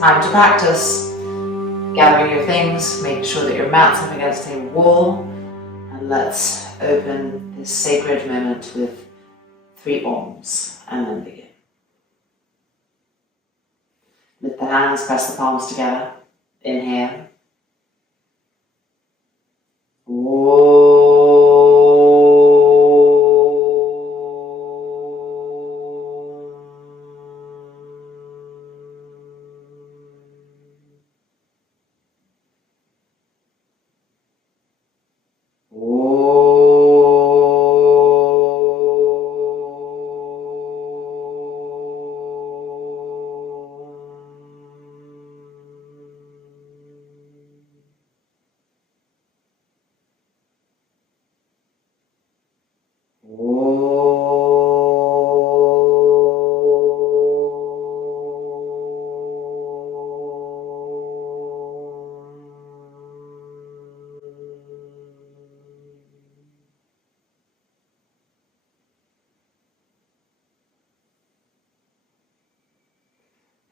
Time to practice. Gathering your things, make sure that your mat's up against a wall, and let's open this sacred moment with 3 Oms, and then begin. Lift the hands, press the palms together. Inhale.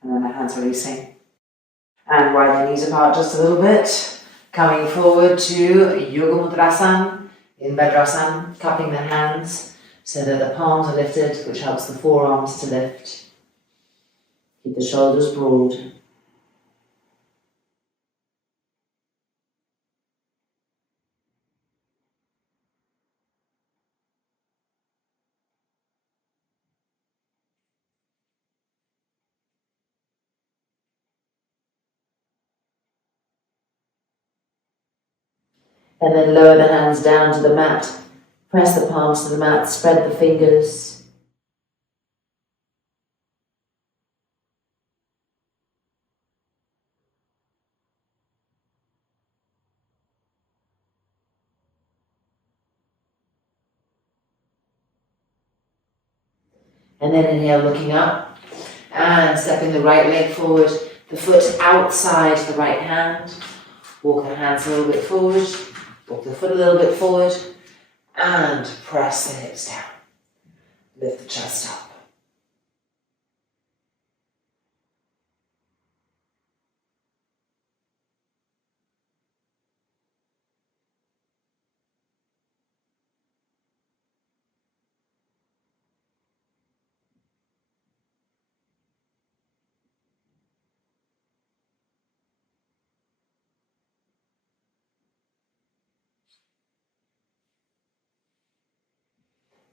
And then the hands releasing. And widen the knees apart just a little bit. Coming forward to Yoga Mudrasana, Inversions, cupping the hands so that the palms are lifted, which helps the forearms to lift. Keep the shoulders broad. And then lower the hands down to the mat. Press the palms to the mat, spread the fingers. And then inhale, looking up. And stepping the right leg forward, the foot outside the right hand. Walk the hands a little bit forward. Walk the foot a little bit forward. And press the hips down. Lift the chest up.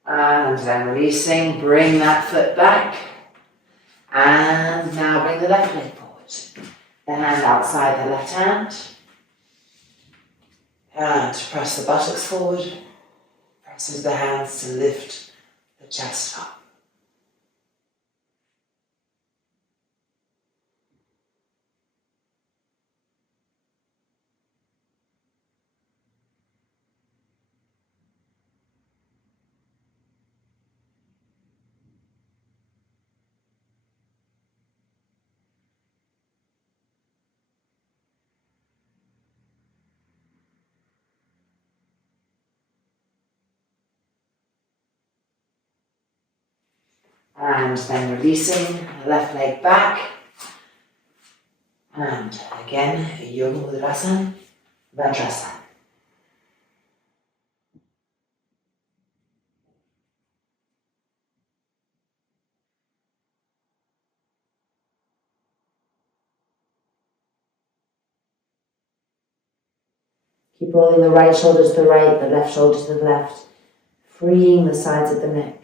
And then releasing, bring that foot back. And now bring the left leg forward. The hand outside the left hand. And press the buttocks forward. Presses the hands to lift the chest up. And then releasing, left leg back. And again, Yoga Mudrasana, Vajrasana. Keep rolling the right shoulder to the right, the left shoulder to the left, freeing the sides of the neck.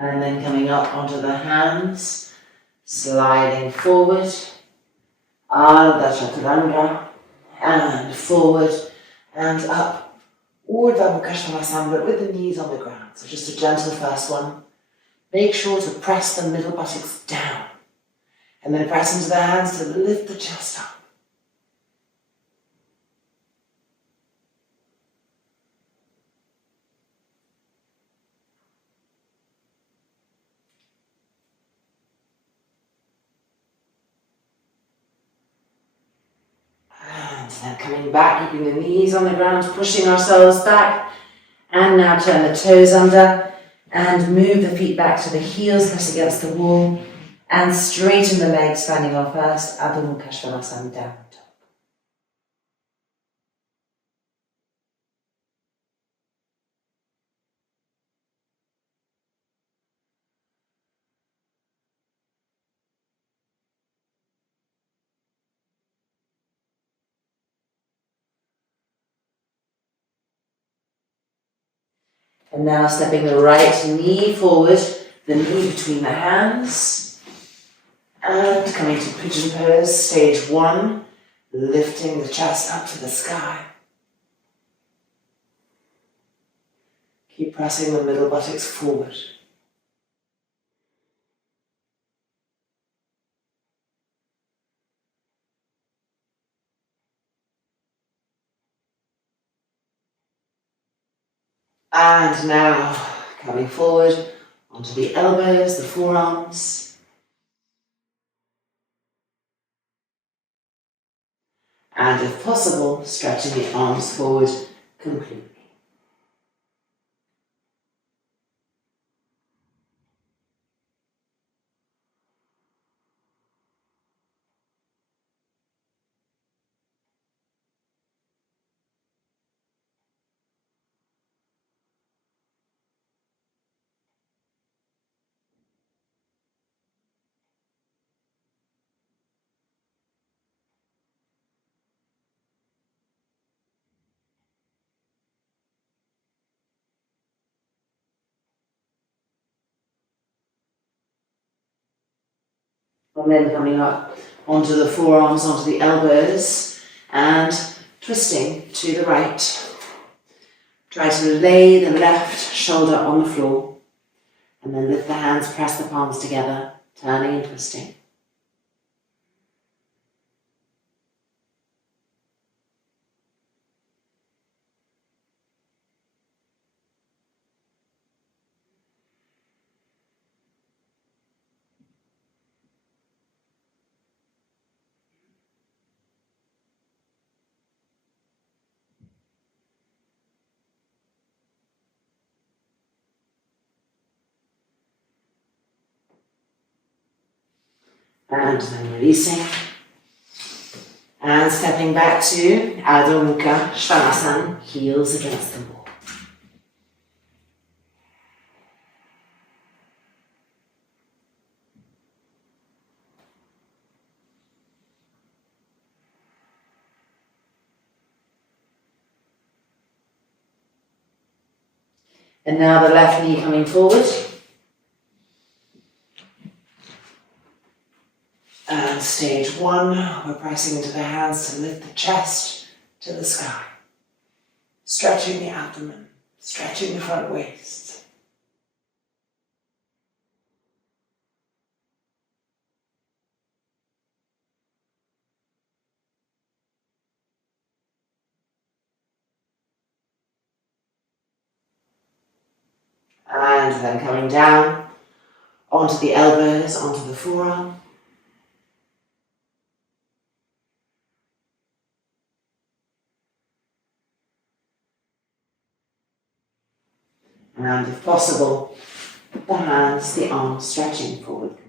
And then coming up onto the hands, sliding forward, Ardha Chaturanga, and forward and up, Urdhva Mukha Svanasana, but with the knees on the ground. So just a gentle first one. Make sure to press the middle buttocks down, and then press into the hands to lift the chest up. then coming back, keeping the knees on the ground, pushing ourselves back. And now turn the toes under and move the feet back to the heels, press against the wall. And straighten the legs, standing on first, Adho Mukha Svanasana, down on top. And now stepping the right knee forward, the knee between the hands. And coming to pigeon pose, stage 1, lifting the chest up to the sky. Keep pressing the middle buttocks forward. And now coming forward onto the elbows, the forearms. And if possible, stretching the arms forward completely. And then coming up onto the forearms, onto the elbows, and twisting to the right. Try to lay the left shoulder on the floor, and then lift the hands, press the palms together, turning and twisting. And then releasing. And stepping back to Adho Mukha Svanasana, heels against the wall. And now the left knee coming forward. And stage 1, we're pressing into the hands to lift the chest to the sky. Stretching the abdomen, stretching the front waist. And then coming down onto the elbows, onto the forearm. And if possible, the hands, the arms stretching forward completely.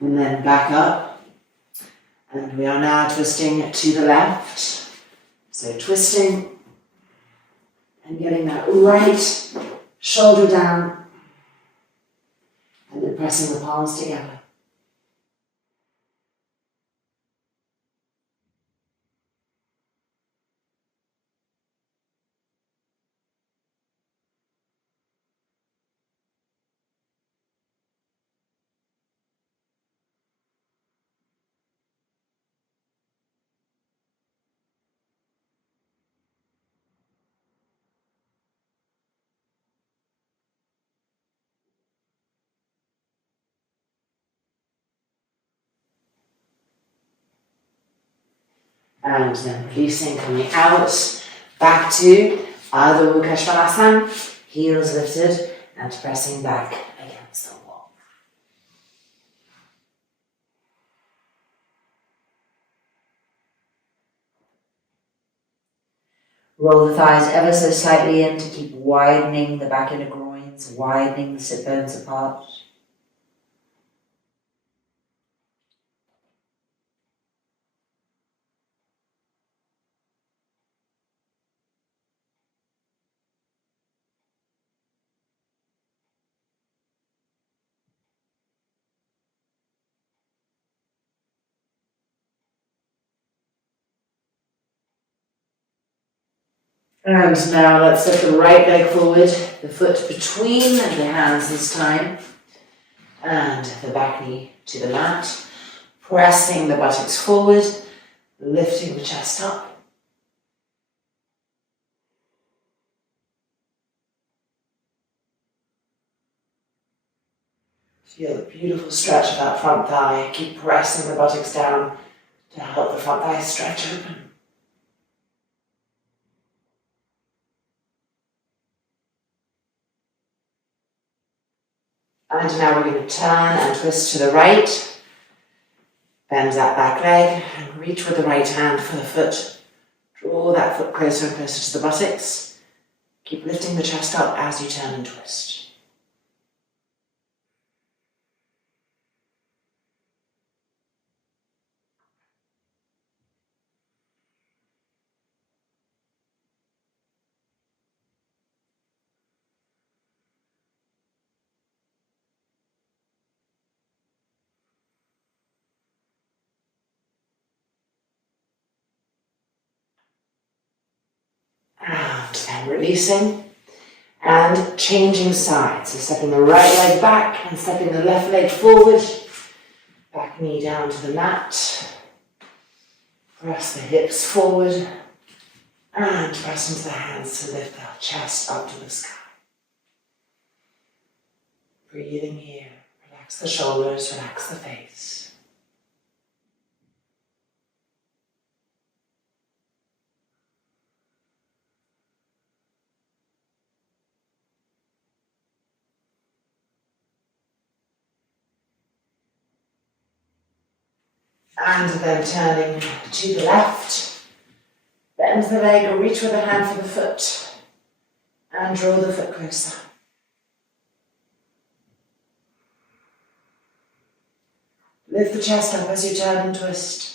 And then back up. And we are now twisting to the left. So twisting and getting that right shoulder down. And then pressing the palms together. And then releasing, coming out, back to Ardha Mukha Svanasana, heels lifted and pressing back against the wall. Roll the thighs ever so slightly in to keep widening the back inner groins, widening the sit bones apart. And now let's step the right leg forward, the foot between the hands this time, and the back knee to the mat, pressing the buttocks forward, lifting the chest up. Feel the beautiful stretch of that front thigh. Keep pressing the buttocks down to help the front thigh stretch open. And now we're going to turn and twist to the right. Bend that back leg and reach with the right hand for the foot. Draw that foot closer and closer to the buttocks. Keep lifting the chest up as you turn and twist. And then releasing and changing sides. So stepping the right leg back and stepping the left leg forward. Back knee down to the mat. Press the hips forward and press into the hands to lift the chest up to the sky. Breathing here. Relax the shoulders, relax the face. And then turning to the left, bend the leg or reach with a hand for the foot and draw the foot closer. Lift the chest up as you turn and twist.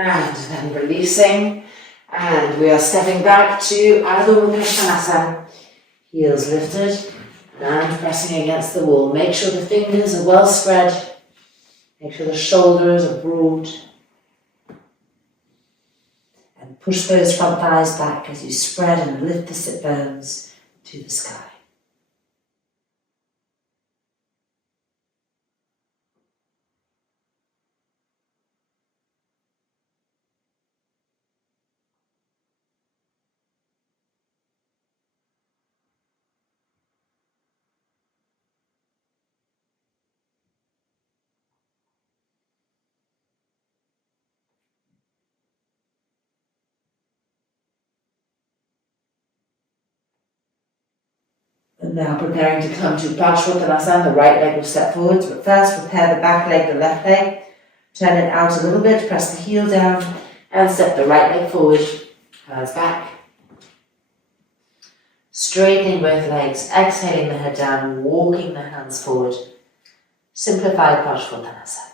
And then releasing, and we are stepping back to Ardha Mukha Svanasana. Heels lifted and pressing against the wall. Make sure the fingers are well spread. Make sure the shoulders are broad. And push those front thighs back as you spread and lift the sit bones to the sky. And now preparing to come to Parsvottanasana, the right leg will step forwards, but first prepare the back leg, the left leg. Turn it out a little bit, press the heel down, and step the right leg forward, hands back. Straightening both legs, exhaling the head down, walking the hands forward. Simplified Parsvottanasana.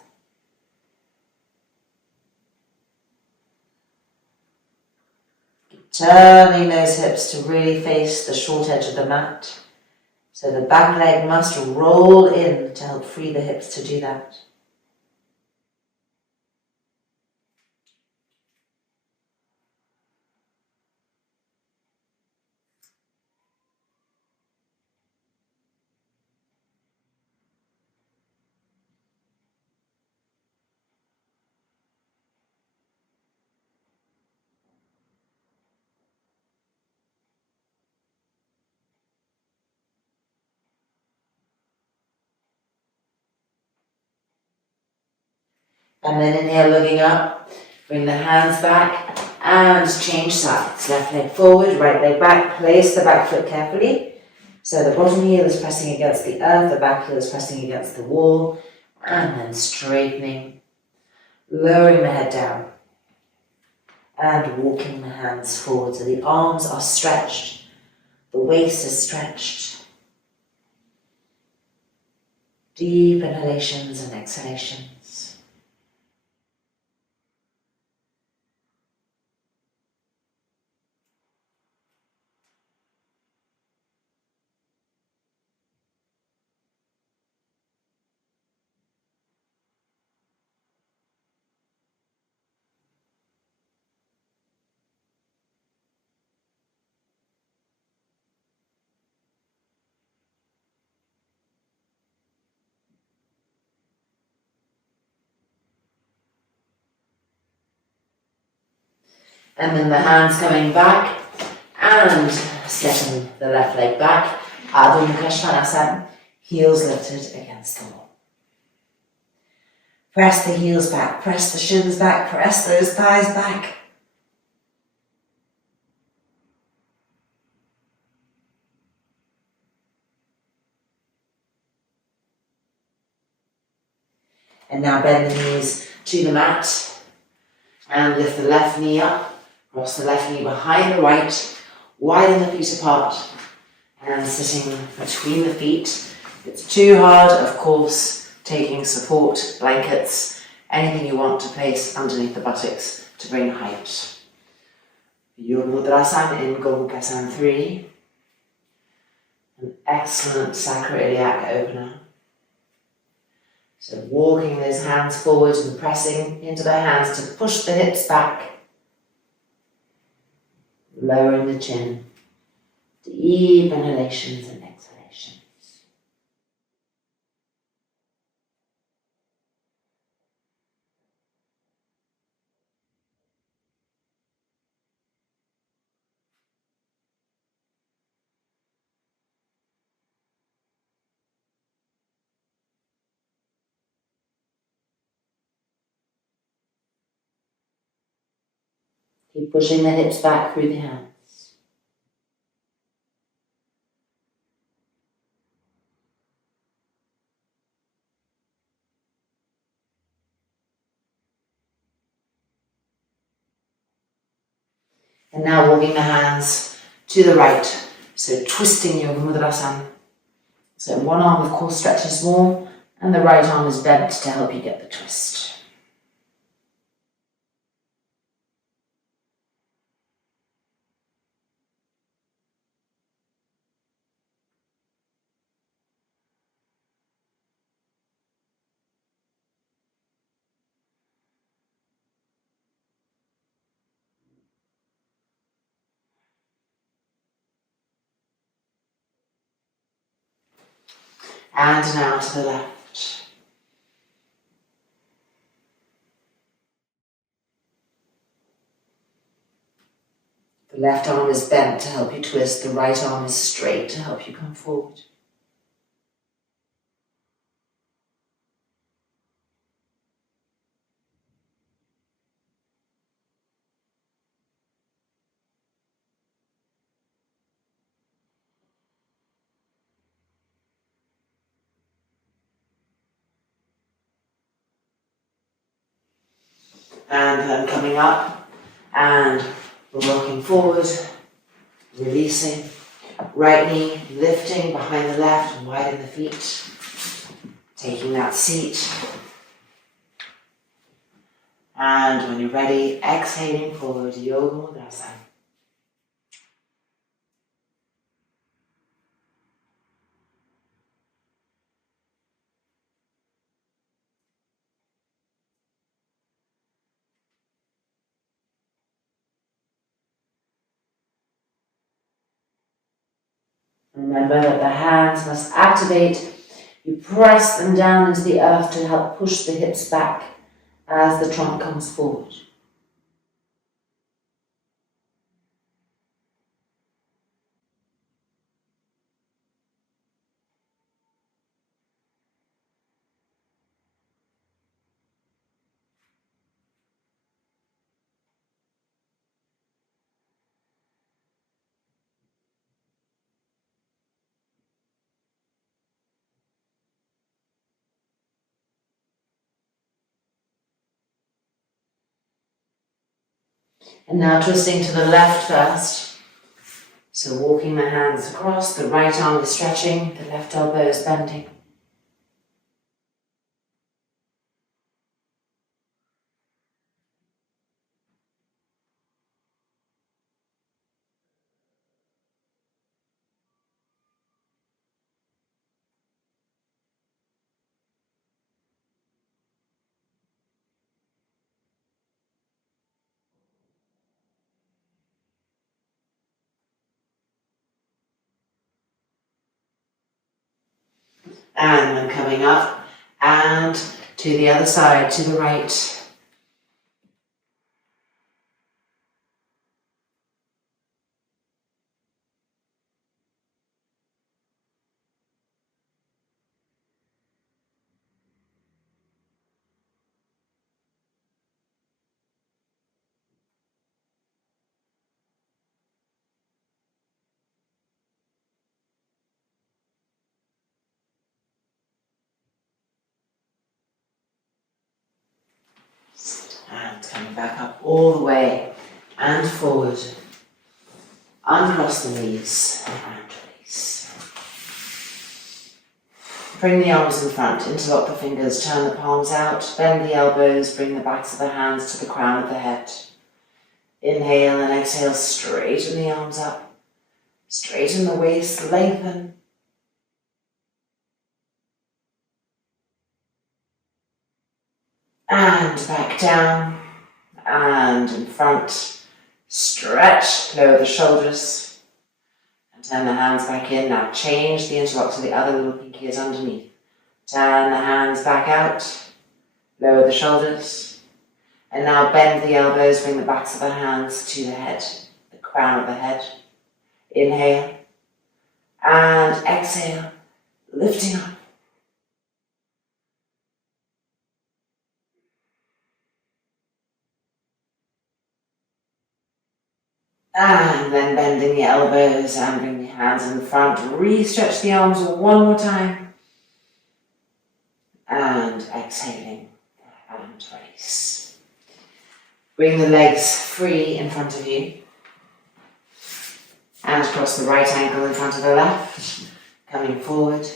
Turning those hips to really face the short edge of the mat. So the back leg must roll in to help free the hips to do that. And then inhale, looking up. Bring the hands back and change sides. Left leg forward, right leg back. Place the back foot carefully. So the bottom heel is pressing against the earth, the back heel is pressing against the wall. And then straightening, lowering the head down. And walking the hands forward. So the arms are stretched. The waist is stretched. Deep inhalations and exhalations. And then the hands coming back and stepping the left leg back. Adho Mukha Svanasana, heels lifted against the wall. Press the heels back, press the shins back, press those thighs back. And now bend the knees to the mat and lift the left knee up. Cross the left knee behind the right, widen the feet apart and sitting between the feet. If it's too hard, of course, taking support, blankets, anything you want to place underneath the buttocks to bring height. Yoga Mudrasana in Gomukhasana 3. An excellent sacroiliac opener. So walking those hands forward and pressing into the hands to push the hips back. Lowering the chin, deep inhalations and exhalations. Keep pushing the hips back through the hands. And now walking the hands to the right. So twisting Yoga Mudrasana. So one arm of course stretches more and the right arm is bent to help you get the twist. And now to the left. The left arm is bent to help you twist, the right arm is straight to help you come forward. And then coming up and rocking forward, releasing. Right knee lifting behind the left and widen the feet. Taking that seat. And when you're ready, exhaling forward, Yoga Mudrasana. Remember that the hands must activate. You press them down into the earth to help push the hips back as the trunk comes forward. And now twisting to the left first. So walking the hands across, the right arm is stretching, the left elbow is bending. And then coming up and to the other side, to the right. And coming back up all the way and forward. Uncross the knees and release. Bring the arms in front, interlock the fingers, turn the palms out, bend the elbows, bring the backs of the hands to the crown of the head. Inhale and exhale, straighten the arms up, straighten the waist, lengthen. And back down, and in front, stretch, lower the shoulders, and turn the hands back in. Now change the interlock to the other little pinky is underneath. Turn the hands back out, lower the shoulders, and now bend the elbows, bring the backs of the hands to the head, the crown of the head. Inhale, and exhale, lifting up. And then bending the elbows and bring the hands in front. Re-stretch the arms one more time. And exhaling and release. Bring the legs free in front of you. And cross the right ankle in front of the left. Coming forward.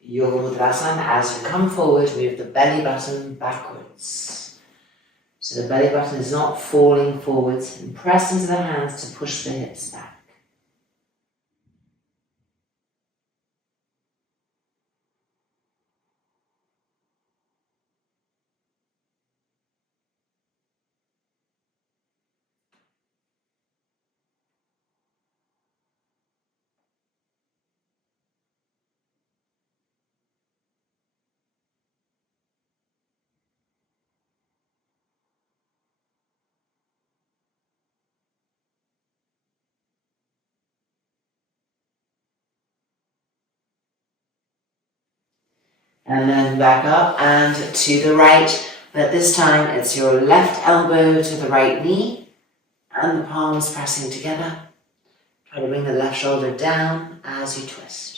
Yoga Mudras. As you come forward, move the belly button backwards. So the belly button is not falling forwards, and press into the hands to push the hips back. And then back up and to the right, but this time it's your left elbow to the right knee and the palms pressing together. Try to bring the left shoulder down as you twist.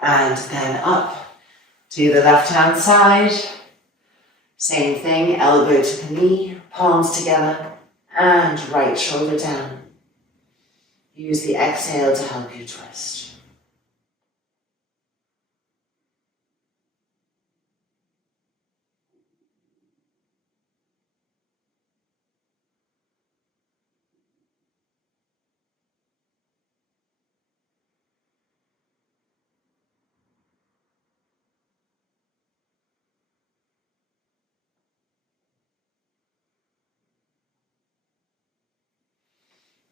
And then up to the left hand side. Same thing, elbow to the knee, palms together, and right shoulder down. Use the exhale to help you twist.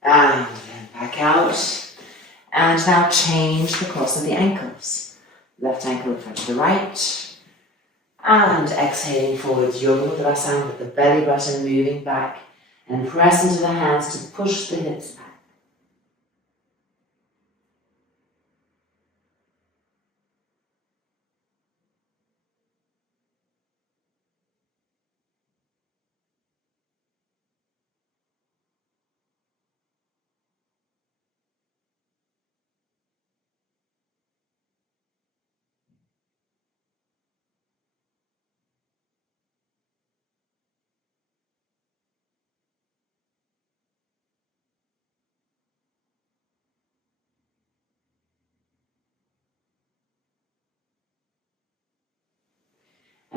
And then back out. And now change the cross of the ankles. Left ankle in front of the right. And exhaling forward, Yoga Mudras with the belly button moving back. And press into the hands to push the hips back.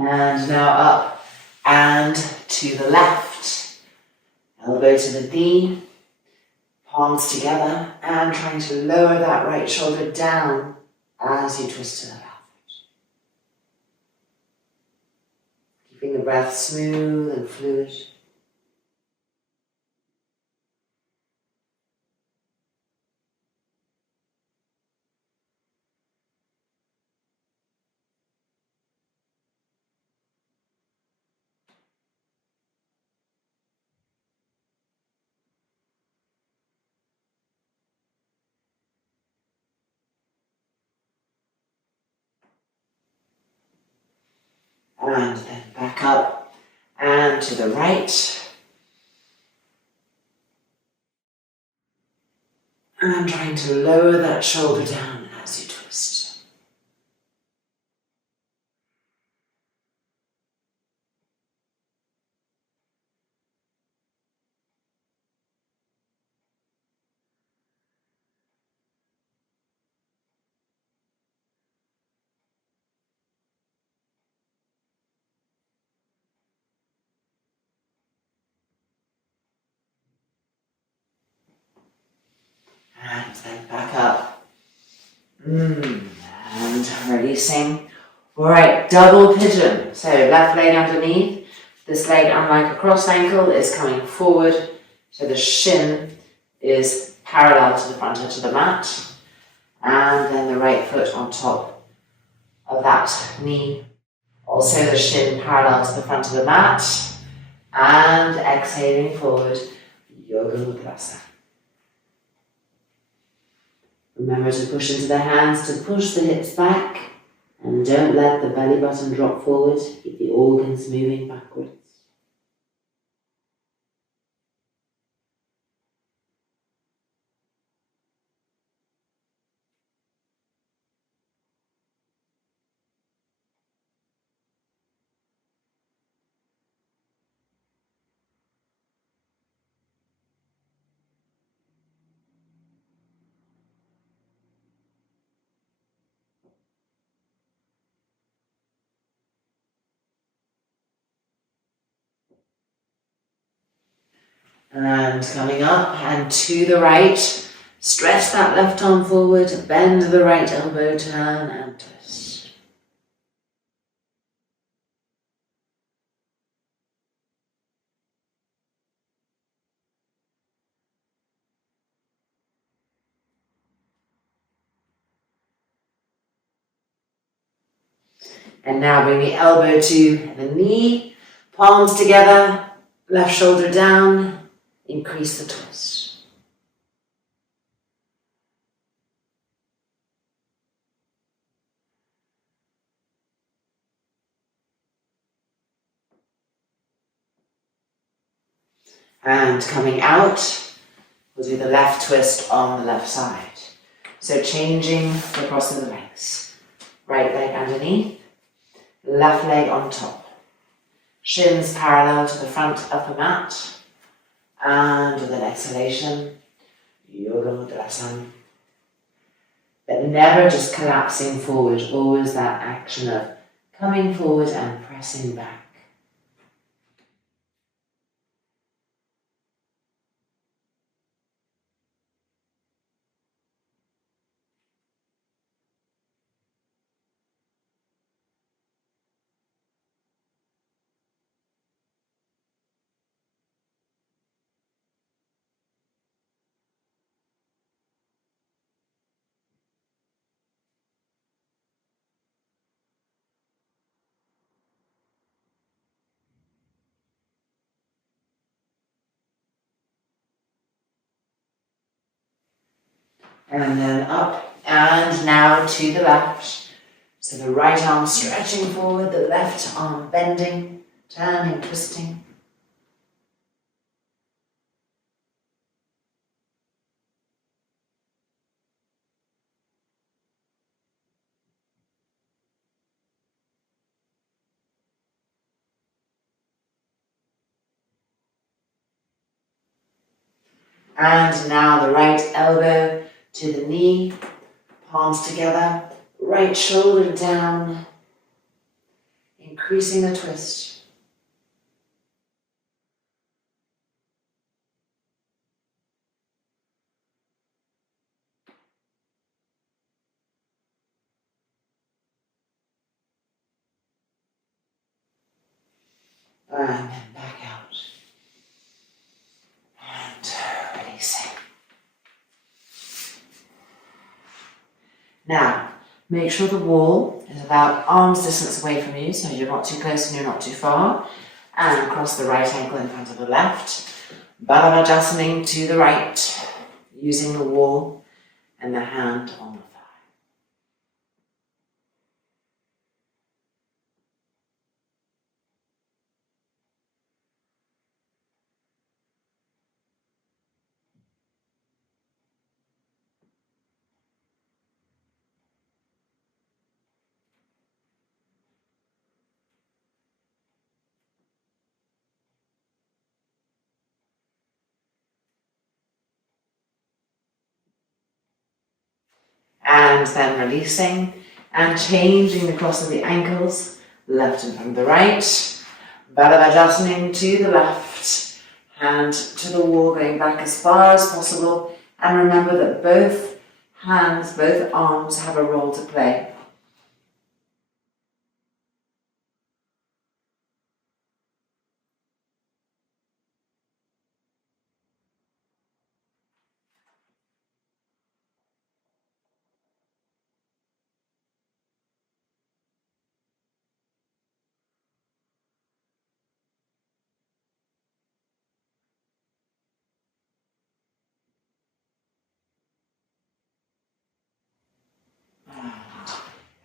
And now up and to the left. Elbow to the knee, palms together, and trying to lower that right shoulder down as you twist to the left. Keeping the breath smooth and fluid. And then back up and to the right. And trying to lower that shoulder down as you twist. And then back up. And releasing. Alright, double pigeon. So left leg underneath. This leg, unlike a cross ankle, is coming forward. So the shin is parallel to the front edge of the mat. And then the right foot on top of that knee. Also the shin parallel to the front of the mat. And exhaling forward, Yoga Mudra. Remember to push into the hands, to push the hips back, and don't let the belly button drop forward. Keep the organs moving backwards. And coming up and to the right, stretch that left arm forward, bend the right elbow, turn and twist. And now bring the elbow to the knee, palms together, left shoulder down, increase the twist. And coming out, we'll do the left twist on the left side. So changing the cross of the legs. Right leg underneath, left leg on top. Shins parallel to the front of the mat. And with an exhalation, Yoga Mudra. But never just collapsing forward, always that action of coming forward and pressing back. And then up and now to the left. So the right arm stretching forward, the left arm bending, turning, twisting. And now the right elbow to the knee, palms together, right shoulder down, increase increasing the twist. And then back out. And releasing. Now, make sure the wall is about arm's distance away from you, so you're not too close and you're not too far. And cross the right ankle in front of the left. Balavajasana to the right, using the wall and the hand on the thigh. And then releasing and changing the cross of the ankles, left in front of the right. Balavajasana to the left, hand to the wall, going back as far as possible. And remember that both hands, both arms have a role to play.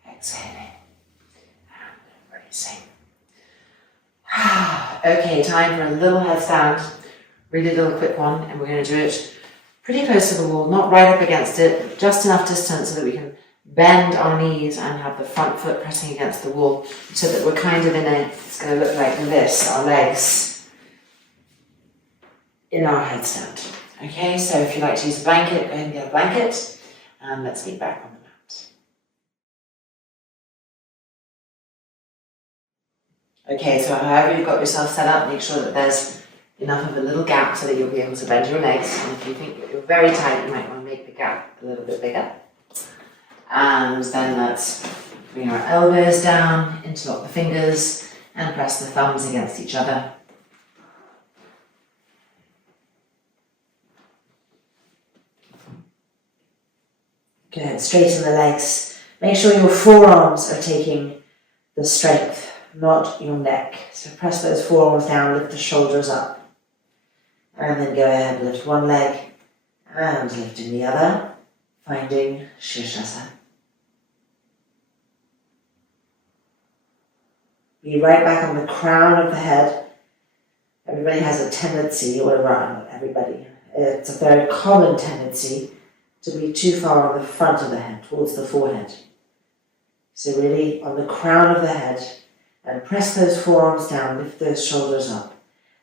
Exhaling and releasing. Okay, time for a little headstand. Really little quick one, and we're going to do it pretty close to the wall, not right up against it, just enough distance so that we can bend our knees and have the front foot pressing against the wall, so that we're kind of in a, it's going to look like this, our legs in our headstand. Okay, so if you like to use a blanket, go ahead and get a blanket, and let's get back on the mat. Okay, so however you've got yourself set up, make sure that there's enough of a little gap so that you'll be able to bend your legs. And if you think that you're very tight, you might want to make the gap a little bit bigger. And then let's bring our elbows down, interlock the fingers, and press the thumbs against each other. Good, straighten the legs. Make sure your forearms are taking the strength, not your neck. So press those forearms down, lift the shoulders up. And then go ahead, lift one leg and lifting the other, finding Shirshasana. Be right back on the crown of the head. Everybody has a tendency, or not everybody, it's a very common tendency to be too far on the front of the head, towards the forehead. So really on the crown of the head, and press those forearms down, lift those shoulders up.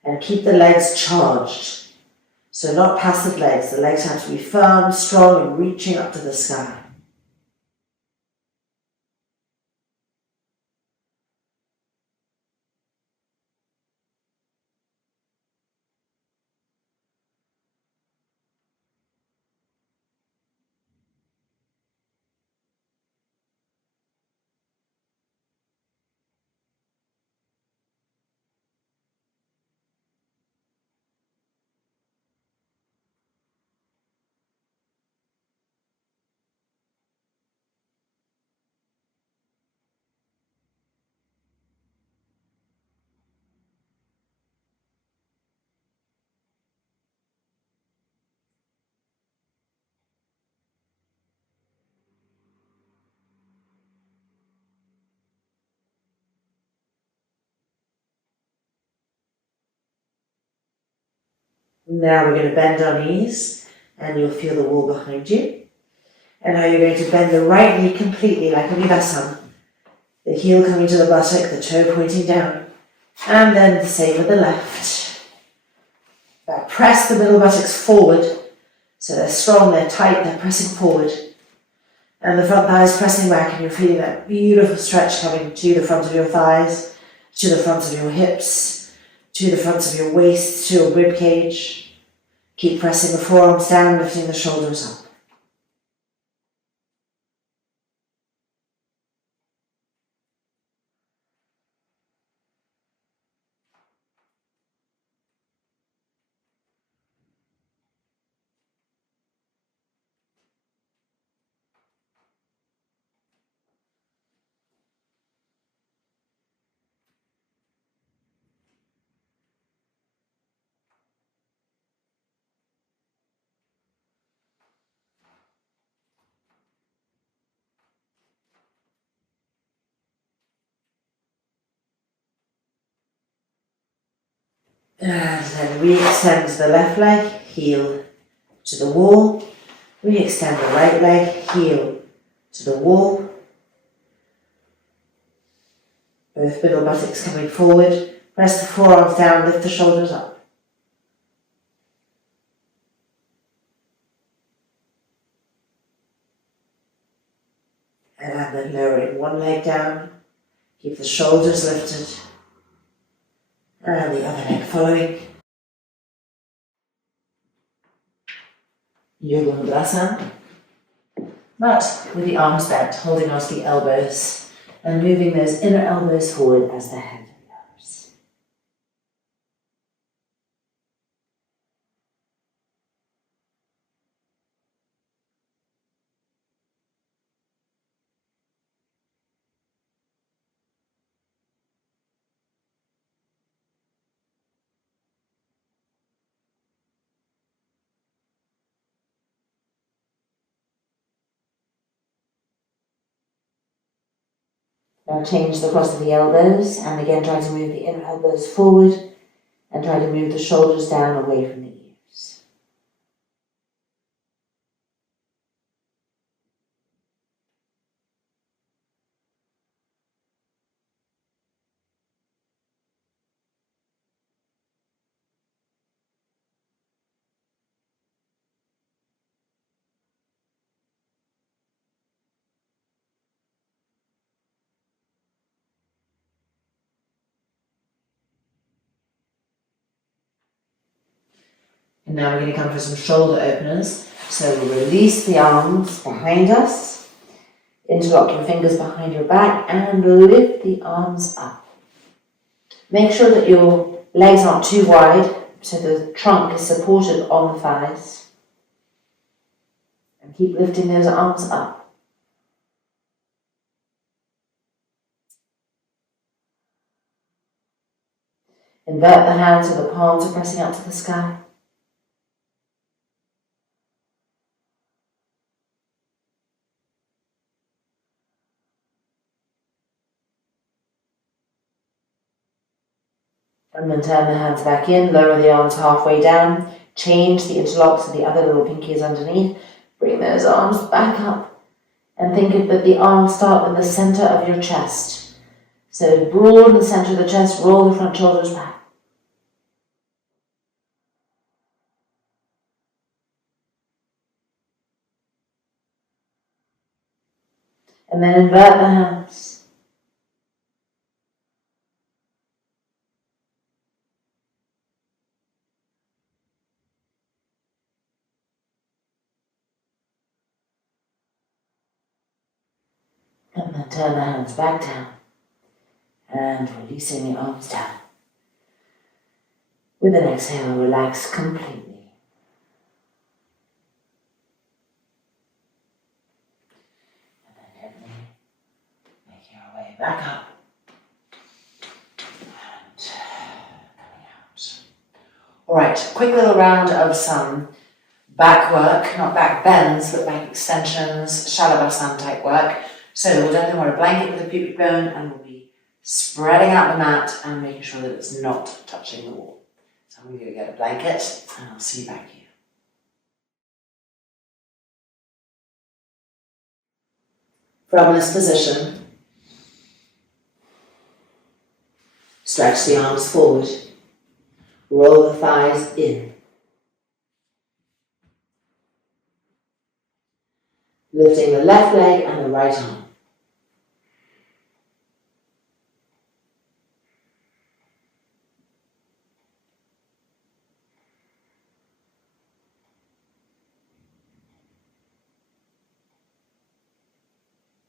And keep the legs charged. So not passive legs. The legs have to be firm, strong, and reaching up to the sky. Now we're going to bend our knees, and you'll feel the wall behind you. And now you're going to bend the right knee completely, like a Vivasana. The heel coming to the buttock, the toe pointing down. And then the same with the left. Back, press the middle buttocks forward. So they're strong, they're tight, they're pressing forward. And the front thighs pressing back, and you're feeling that beautiful stretch coming to the front of your thighs. to the fronts of your hips, to the fronts of your waist, to your rib cage. Keep pressing the forearms down, lifting the shoulders up. And then re-extend the left leg, heel to the wall. Re-extend the right leg, heel to the wall. Both middle buttocks coming forward. Press the forearms down, lift the shoulders up. And then lowering one leg down. Keep the shoulders lifted. And the other leg following. Yoga Mudasana. But with the arms bent, holding onto the elbows and moving those inner elbows forward as the head lowers. Now change the cross of the elbows and again try to move the inner elbows forward and try to move the shoulders down away from the ears. And now we're going to come for some shoulder openers. So we'll release the arms behind us, interlock your fingers behind your back and lift the arms up. Make sure that your legs aren't too wide so the trunk is supported on the thighs. And keep lifting those arms up. Invert the hands so the palms are pressing up to the sky. And then turn the hands back in, lower the arms halfway down, change the interlocks of the other little pinkies underneath, bring those arms back up, and think that the arms start in the center of your chest. So broaden the center of the chest, roll the front shoulders back. And then invert the hands. And then turn the hands back down and releasing the arms down. With an exhale, relax completely. And then gently making our way back up and coming out. All right, quick little round of some back work, not back bends, but back extensions, Shalabhasana type work. So we'll definitely want a blanket with a pubic bone and we'll be spreading out the mat and making sure that it's not touching the wall. So I'm going to get a blanket and I'll see you back here. From this position, stretch the arms forward, roll the thighs in. Lifting the left leg and the right arm.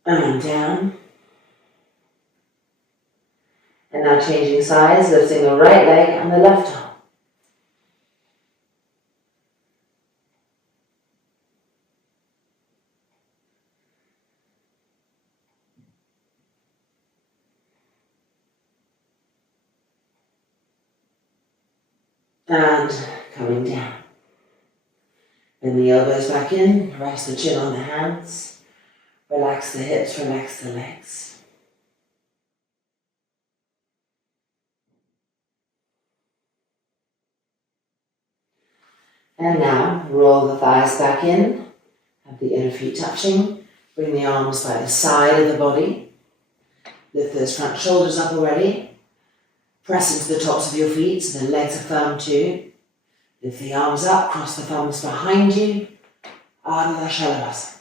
and down. And now changing sides, lifting the right leg and the left arm. And coming down. Bend the elbows back in, rest the chin on the hands. Relax the hips, relax the legs. And now roll the thighs back in, have the inner feet touching. Bring the arms by the side of the body. Lift those front shoulders up already. Press into the tops of your feet so the legs are firm too. Lift the arms up, cross the thumbs behind you. Ardha Shalabhasa.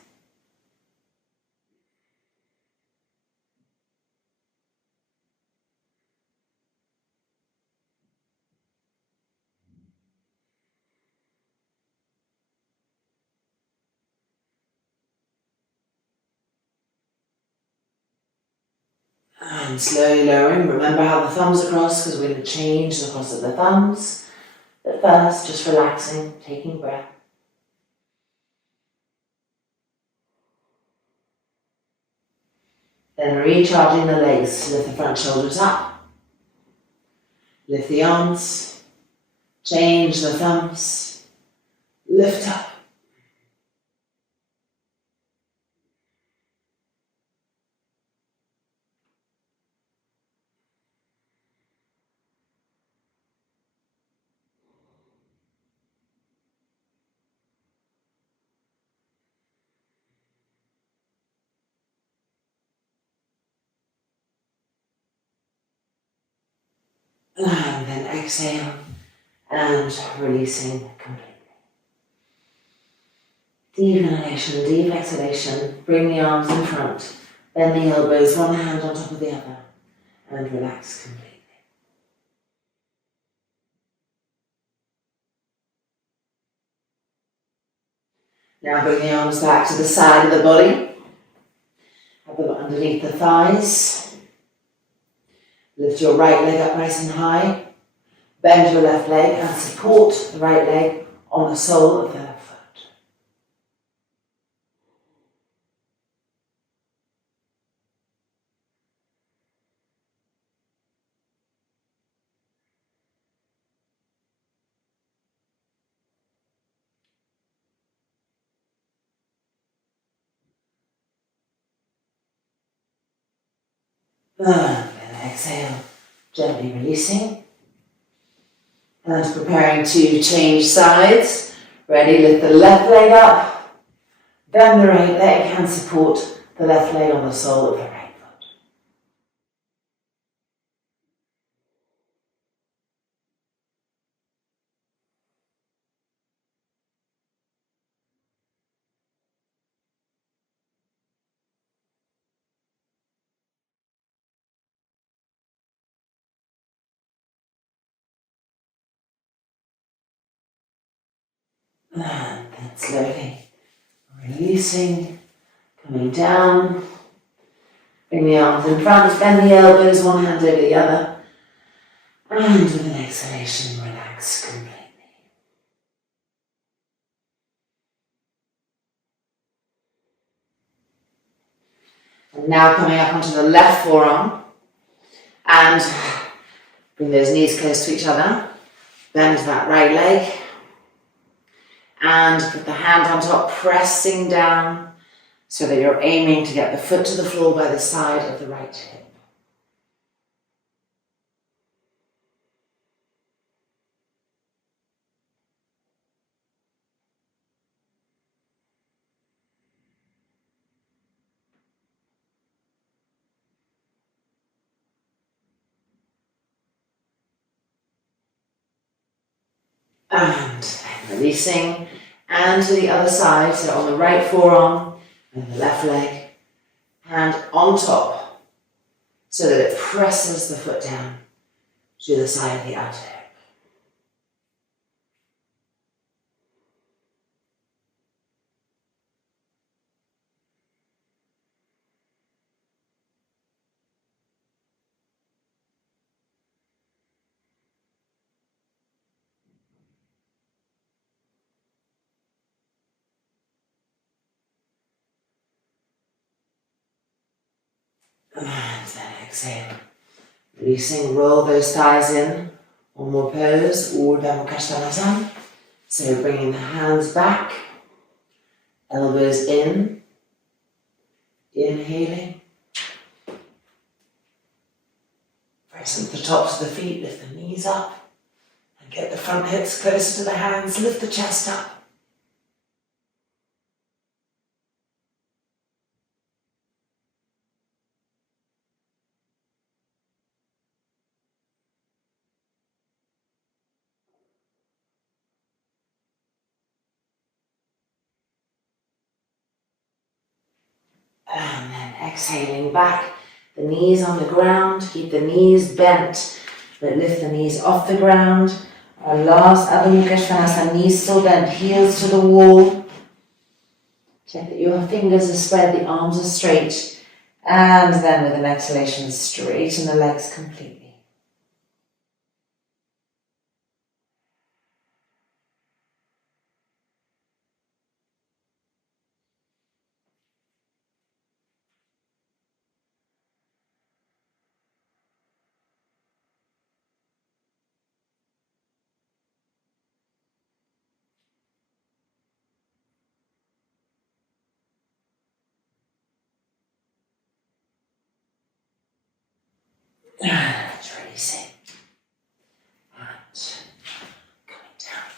And slowly lowering. Remember how the thumbs are crossed because we're going to change the cross of the thumbs. But first, just relaxing, taking breath. Then recharging the legs to lift the front shoulders up. Lift the arms. Change the thumbs. Lift up. And then exhale and releasing completely. Deep inhalation, deep exhalation. Bring the arms in front. Bend the elbows, one hand on top of the other. And relax completely. Now bring the arms back to the side of the body. Have them underneath the thighs. Lift your right leg up nice and high. Bend your left leg and support the right leg on the sole of the left foot. And then exhale, gently releasing. And preparing to change sides. Ready, lift the left leg up. Bend the right leg and support the left leg on the sole of the right foot. And then slowly releasing, coming down. Bring the arms in front, bend the elbows, one hand over the other. And with an exhalation, relax completely. And now coming up onto the left forearm. And bring those knees close to each other. Bend that right leg. And put the hand on top, pressing down so that you're aiming to get the foot to the floor by the side of the right hip. And releasing. And to the other side, so on the right forearm and the left leg. Hand on top so that it presses the foot down to the side of the outer hip. And then exhale. Releasing, roll those thighs in. One more pose, Urdhva Mukha. So bringing the hands back, elbows in, inhaling. Press into the tops of the feet, lift the knees up, and get the front hips closer to the hands, lift the chest up. And then exhaling back, the knees on the ground, keep the knees bent, but lift the knees off the ground. Our last Urdhva Mukha Svanasana, knees still bent, heels to the wall. Check that your fingers are spread, the arms are straight. And then with an exhalation, straighten the legs completely. Let's release it. And coming down.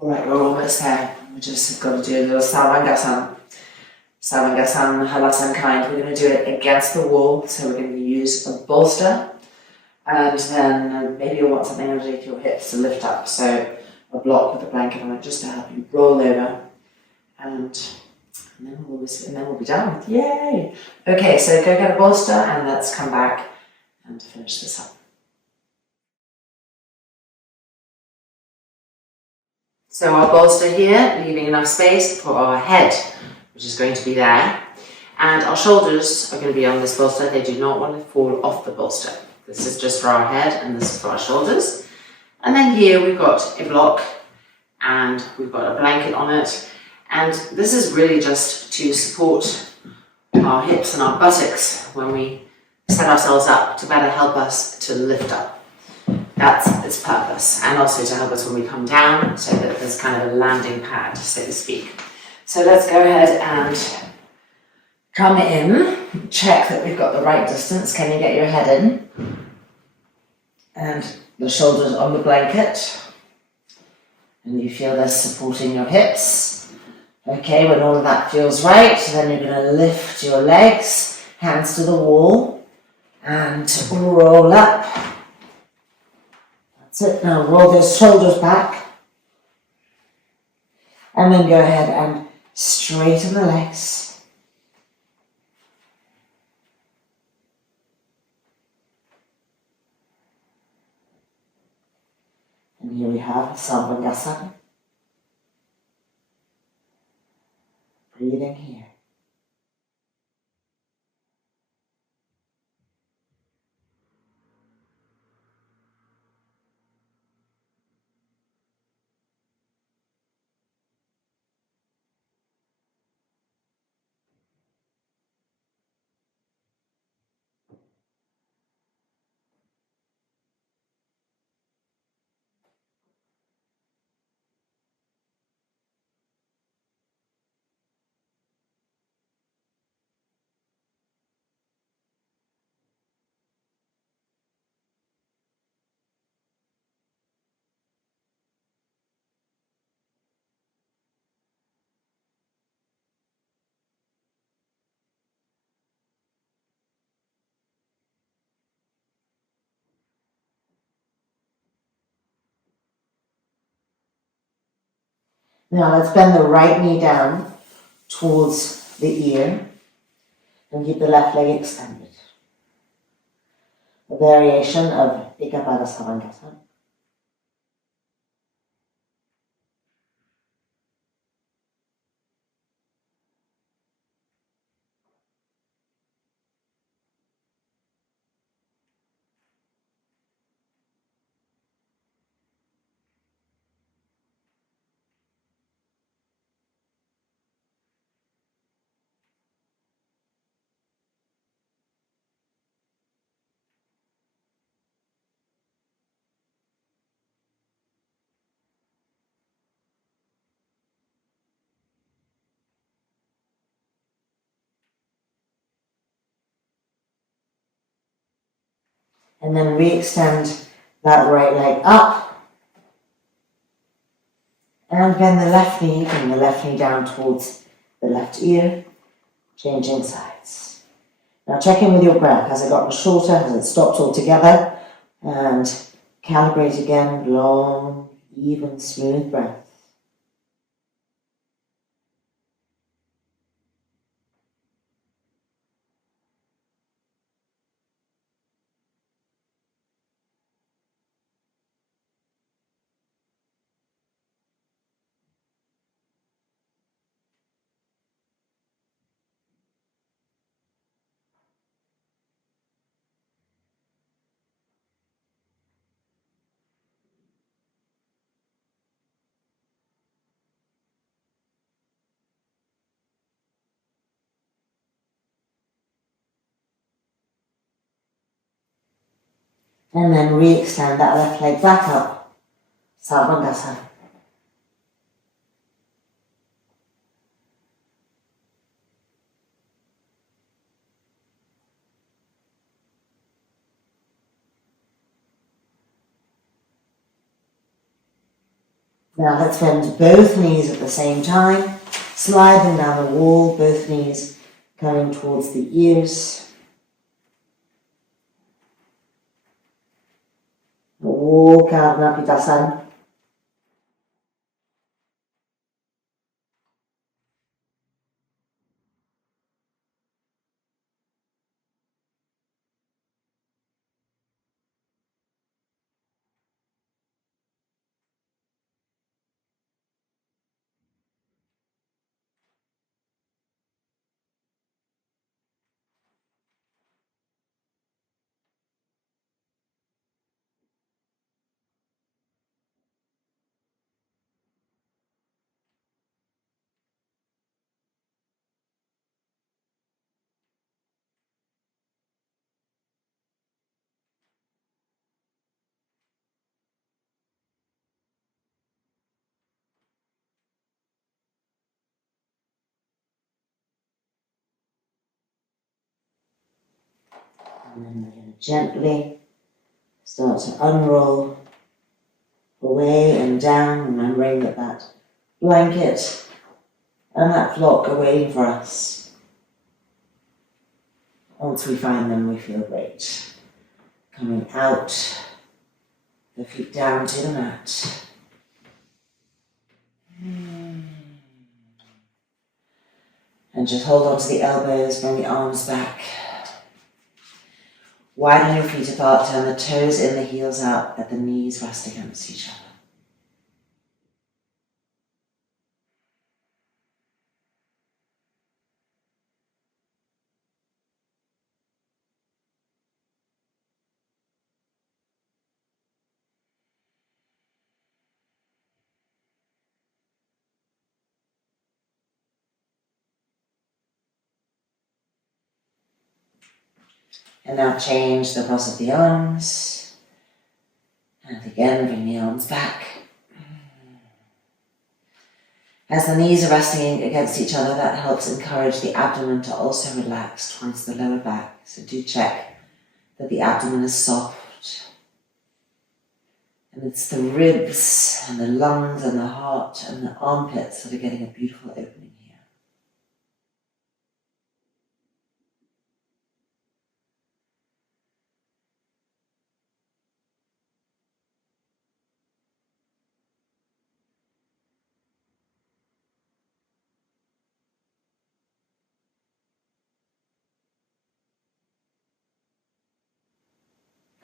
Alright, we're almost there. We just got to do a little Savangasana. Savangasana, Halasana kind. We're going to do it against the wall. So we're going to use a bolster. And then maybe you'll want something underneath your hips to lift up. So a block with a blanket on it just to help you roll over. And then we'll be done. Yay! Okay, so go get a bolster and let's come back and finish this up. So our bolster here, leaving enough space for our head, which is going to be there. And our shoulders are going to be on this bolster. They do not want to fall off the bolster. This is just for our head and this is for our shoulders. And then here we've got a block and we've got a blanket on it. And this is really just to support our hips and our buttocks when we set ourselves up to better help us to lift up. That's its purpose, and also to help us when we come down so that there's kind of a landing pad, so to speak. So let's go ahead and come in, check that we've got the right distance. Can you get your head in? And the shoulders on the blanket. And you feel they're supporting your hips. Okay, when all of that feels right, then you're going to lift your legs, hands to the wall, and roll up. That's it. Now roll those shoulders back. And then go ahead and straighten the legs. And here we have Savangasana. Breathing here. Now let's bend the right knee down towards the ear and keep the left leg extended. A variation of Ekapada Savangasana. And then re-extend that right leg up. And bend the left knee, bring the left knee down towards the left ear, changing sides. Now check in with your breath. Has it gotten shorter? Has it stopped altogether? And calibrate again, long, even, smooth breath. And then re-extend that left leg back up. Sarvangasana. Now let's bend both knees at the same time. Slide them down the wall, both knees coming towards the ears. Walk out Napitasana. And then we're going to gently start to unroll away and down, remembering that that blanket and that block are waiting for us. Once we find them, we feel great. Coming out, the feet down to the mat. And just hold on to the elbows, bring the arms back. Widen your feet apart, turn the toes in, the heels out, let the knees rest against each other. And now change the cross of the arms. And again, bring the arms back. As the knees are resting against each other, that helps encourage the abdomen to also relax towards the lower back. So do check that the abdomen is soft. And it's the ribs and the lungs and the heart and the armpits that are getting a beautiful opening here.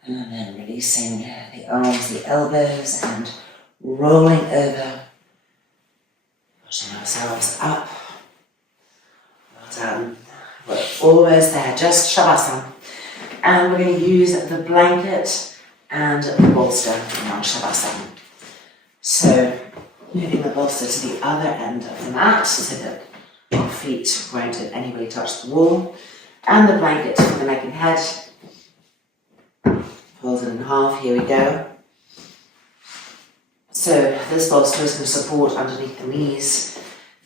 And then releasing the arms, the elbows, and rolling over, pushing ourselves up. Well done. We're almost there, just Shavasana. And we're going to use the blanket and the bolster in our Shavasana. So, moving the bolster to the other end of the mat so that our feet won't in any way touch the wall. And the blanket for the neck and head. Fold it in half, here we go. So this bolster is going to support underneath the knees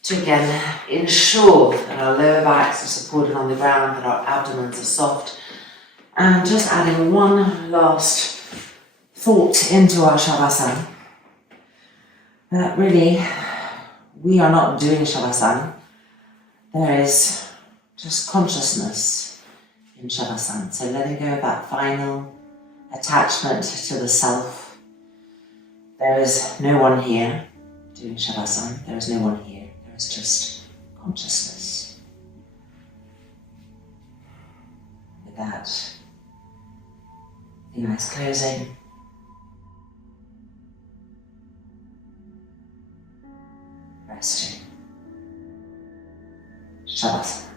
to again ensure that our lower backs are supported on the ground, that our abdomens are soft, And just adding one last thought into our Shavasana, that really we are not doing Shavasana. There is just consciousness in Shavasana. So letting go of that final attachment to the self. There is no one here doing Shavasana. There is no one here. There is just consciousness. With that, the eyes closing. Resting. Shavasana.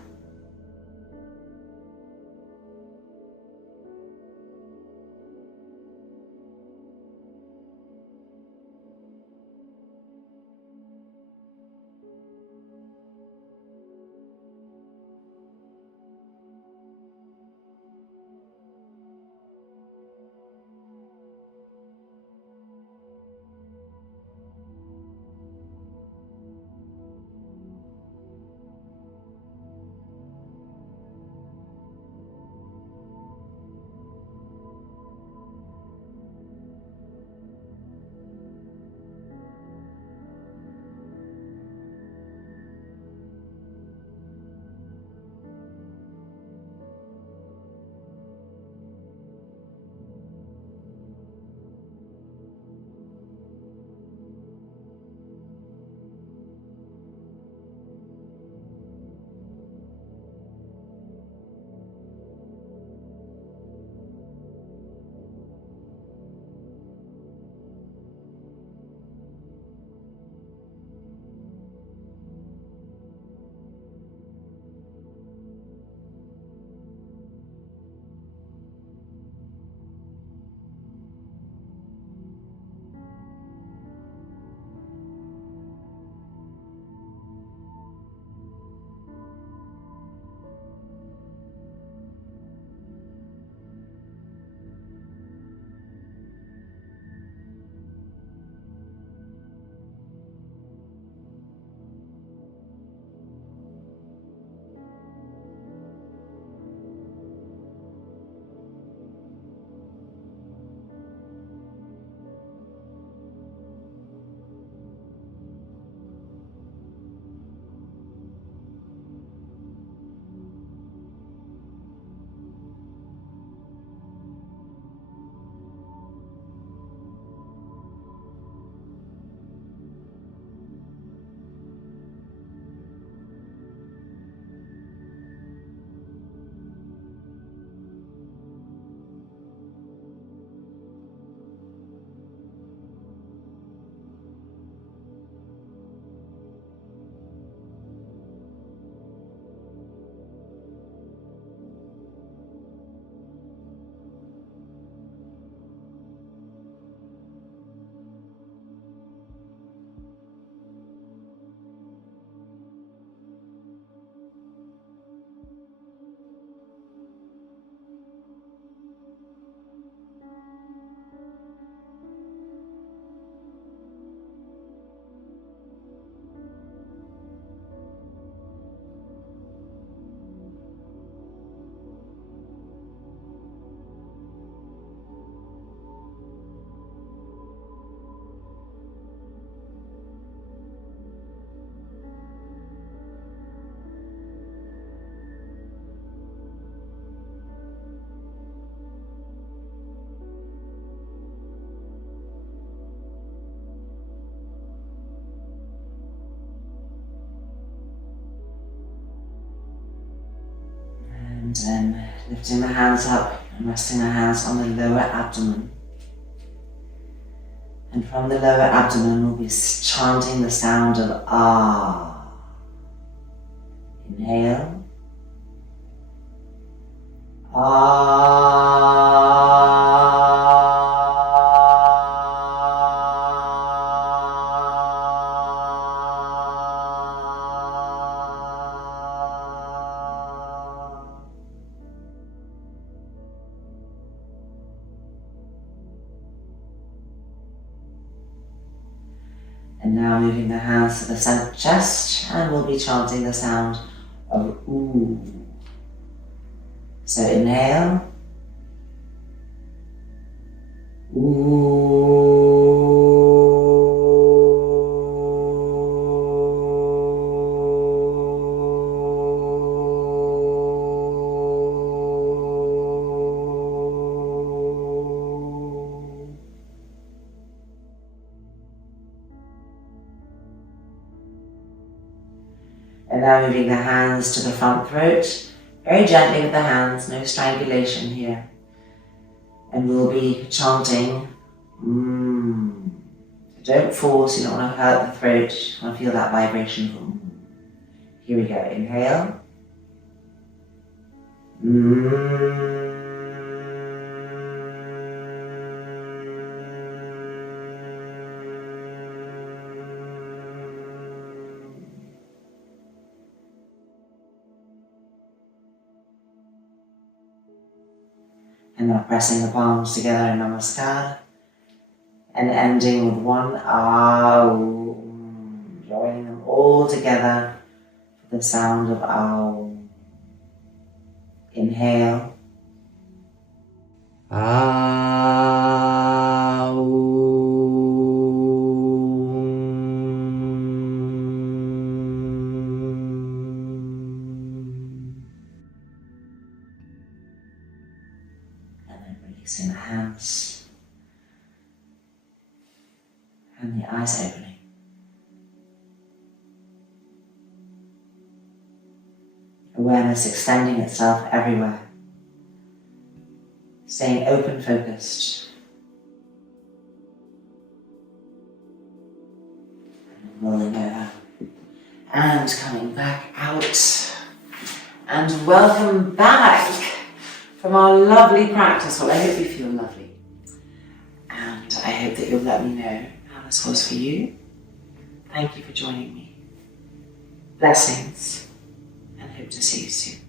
And then lifting the hands up and resting the hands on the lower abdomen. And from the lower abdomen, we'll be chanting the sound of Ah. Inhale. And now moving the hands to the central chest, and we'll be chanting the sound of Ooh. So inhale. now moving the hands to the front throat, very gently with the hands, no strangulation here. And we'll be chanting So don't force, you don't want to hurt the throat, you want to feel that vibration. Here we go, inhale. And now pressing the palms together in Namaskar. And ending with one Aum, joining them all together for the sound of Aum. Inhale. And then releasing the hands. And the eyes opening. Awareness extending itself everywhere. Staying open focused. And rolling over. And coming back out. And welcome back from our lovely practice. Well, I hope you feel lovely. And I hope that you'll let me know how this was for you. Thank you for joining me. Blessings, and hope to see you soon.